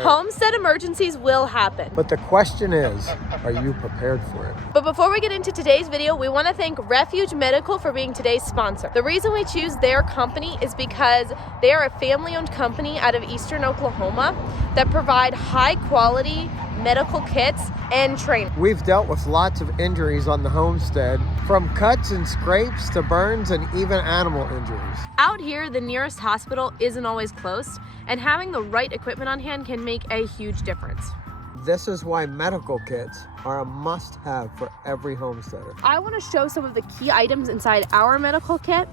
Homestead emergencies will happen. But the question is, are you prepared for it? But before we get into today's video, we want to thank Refuge Medical for being today's sponsor. The reason we choose their company is because they are a family-owned company out of Eastern Oklahoma that provide high-quality medical kits and training. We've dealt with lots of injuries on the homestead, from cuts and scrapes to burns and even animal injuries. Out here, the nearest hospital isn't always close, and having the right equipment on hand can make a huge difference. This is why medical kits are a must-have for every homesteader. I want to show some of the key items inside our medical kit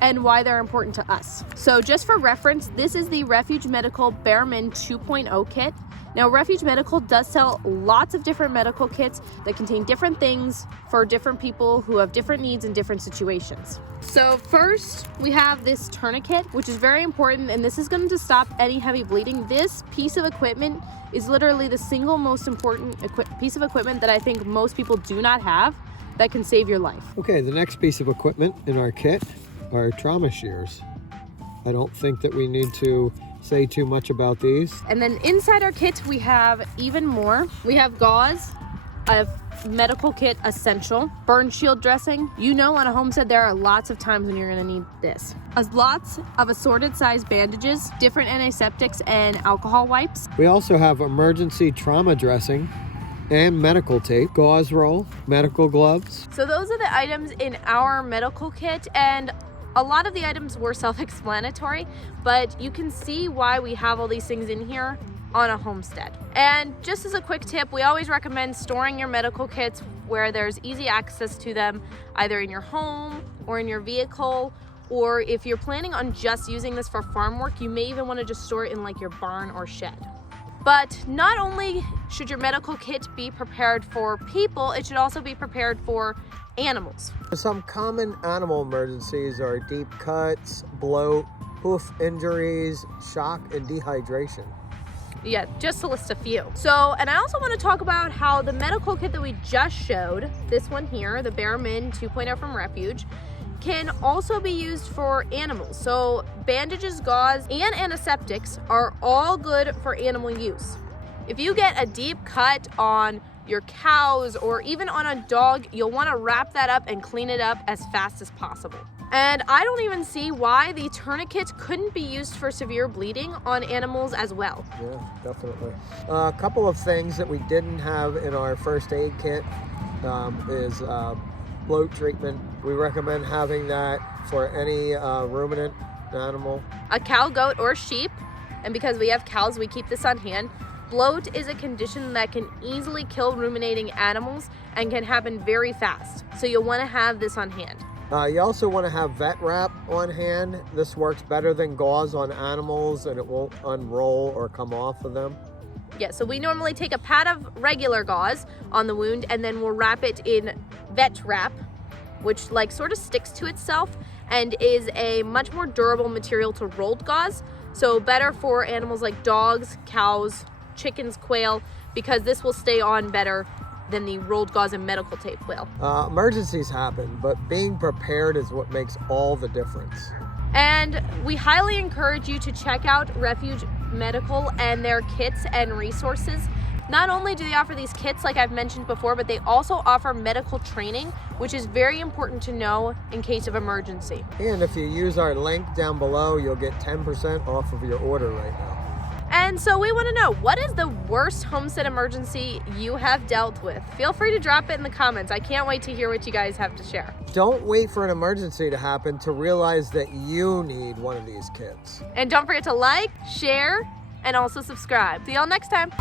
and why they're important to us. So just for reference, this is the Refuge Medical Bearman 2.0 kit. Now, Refuge Medical does sell lots of different medical kits that contain different things for different people who have different needs in different situations. So first, we have this tourniquet, which is very important, and this is going to stop any heavy bleeding. This piece of equipment is literally the single most important piece of equipment that I think most people do not have that can save your life. Okay, the next piece of equipment in our kit are trauma shears. I don't think that we need to say too much about these. And then inside our kit, we have even more. We have gauze, a medical kit essential, burn shield dressing. You know, on a homestead, there are lots of times when you're gonna need this. Lots of assorted size bandages, different antiseptics, and alcohol wipes. We also have emergency trauma dressing and medical tape, gauze roll, medical gloves. So those are the items in our medical kit, and a lot of the items were self-explanatory, but you can see why we have all these things in here on a homestead. And just as a quick tip, we always recommend storing your medical kits where there's easy access to them, either in your home or in your vehicle, or if you're planning on just using this for farm work, you may even want to just store it in like your barn or shed. But not only should your medical kit be prepared for people, it should also be prepared for animals. Some common animal emergencies are deep cuts, bloat, hoof injuries, shock, and dehydration. Yeah, just to list a few. So, and I also want to talk about how the medical kit that we just showed, this one here, the Bearman 2.0 from Refuge, can also be used for animals. So bandages, gauze, and antiseptics are all good for animal use. If you get a deep cut on your cows or even on a dog, you'll want to wrap that up and clean it up as fast as possible. And I don't even see why the tourniquet couldn't be used for severe bleeding on animals as well. Yeah, definitely. A couple of things that we didn't have in our first aid kit is bloat treatment. We recommend having that for any ruminant animal. A cow, goat, or sheep, and because we have cows, we keep this on hand. Bloat is a condition that can easily kill ruminating animals and can happen very fast. So you'll want to have this on hand. You also want to have vet wrap on hand. This works better than gauze on animals and it won't unroll or come off of them. Yeah, so we normally take a pad of regular gauze on the wound and then we'll wrap it in vet wrap, which like sort of sticks to itself and is a much more durable material to rolled gauze. So better for animals like dogs, cows, chickens, quail, because this will stay on better than the rolled gauze and medical tape will. Emergencies happen, but being prepared is what makes all the difference. And we highly encourage you to check out Refuge Medical and their kits and resources. Not only do they offer these kits like I've mentioned before, but they also offer medical training, which is very important to know in case of emergency. And if you use our link down below, you'll get 10% off of your order right now. And so we want to know, what is the worst homestead emergency you have dealt with? Feel free to drop it in the comments. I can't wait to hear what you guys have to share. Don't wait for an emergency to happen to realize that you need one of these kits. And don't forget to like, share, and also subscribe. See y'all next time.